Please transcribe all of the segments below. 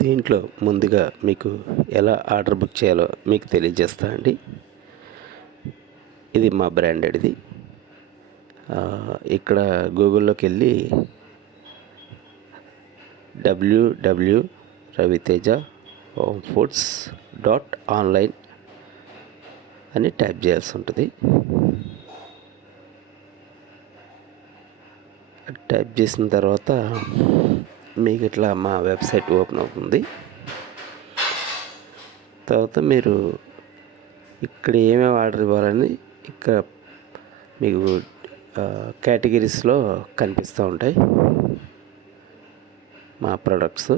దీంట్లో ముందుగా మీకు ఎలా ఆర్డర్ బుక్ చేయాలో మీకు తెలియజేస్తా అండి. ఇది మా బ్రాండెడ్ది. ఇక్కడ గూగుల్లోకి వెళ్ళి www.raviteja.homeFoods.online అని టైప్ చేయాల్సి ఉంటుంది. టైప్ చేసిన తర్వాత మీకు ఇట్లా మా వెబ్సైట్ ఓపెన్ అవుతుంది. తర్వాత మీరు ఇక్కడ ఏమేమి ఆర్డర్ ఇవ్వాలని ఇక్కడ మీకు కేటగిరీస్లో కనిపిస్తూ ఉంటాయి. మా ప్రొడక్ట్స్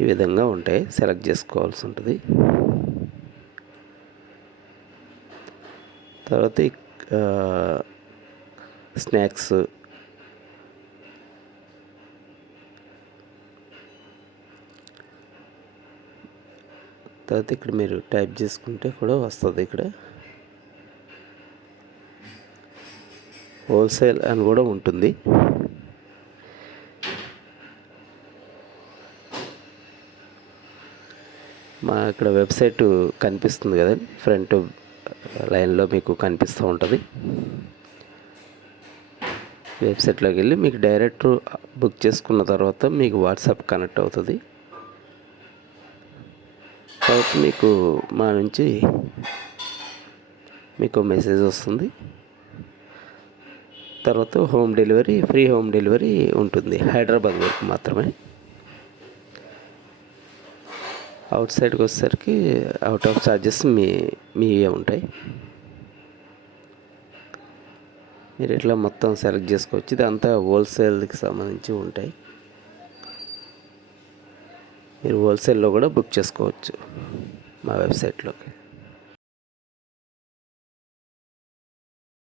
ఈ విధంగా ఉంటాయి, సెలెక్ట్ చేసుకోవాల్సి ఉంటుంది. తర్వాత స్నాక్స్, తర్వాత ఇక్కడ మీరు టైప్ చేసుకుంటే కూడా వస్తుంది. ఇక్కడ హోల్సేల్ అని కూడా ఉంటుంది. మా ఇక్కడ వెబ్సైట్ కనిపిస్తుంది కదండి, ఫ్రంట్ లైన్లో మీకు కనిపిస్తూ ఉంటుంది. వెబ్సైట్లోకి వెళ్ళి మీకు డైరెక్ట్ బుక్ చేసుకున్న తర్వాత మీకు వాట్సాప్ కనెక్ట్ అవుతుంది. తర్వాత మీకు మా నుంచి మీకు మెసేజ్ వస్తుంది. తర్వాత home delivery, free home delivery ఉంటుంది, హైదరాబాద్ వరకు మాత్రమే. అవుట్ సైడ్కి వచ్చేసరికి అవుట్ ఆఫ్ ఛార్జెస్ మీవే ఉంటాయి. మీరు ఇట్లా మొత్తం సెలెక్ట్ చేసుకోవచ్చు. ఇదంతా హోల్సేల్కి సంబంధించి ఉంటాయి. మీరు హోల్సేల్లో కూడా బుక్ చేసుకోవచ్చు మా వెబ్సైట్లోకి.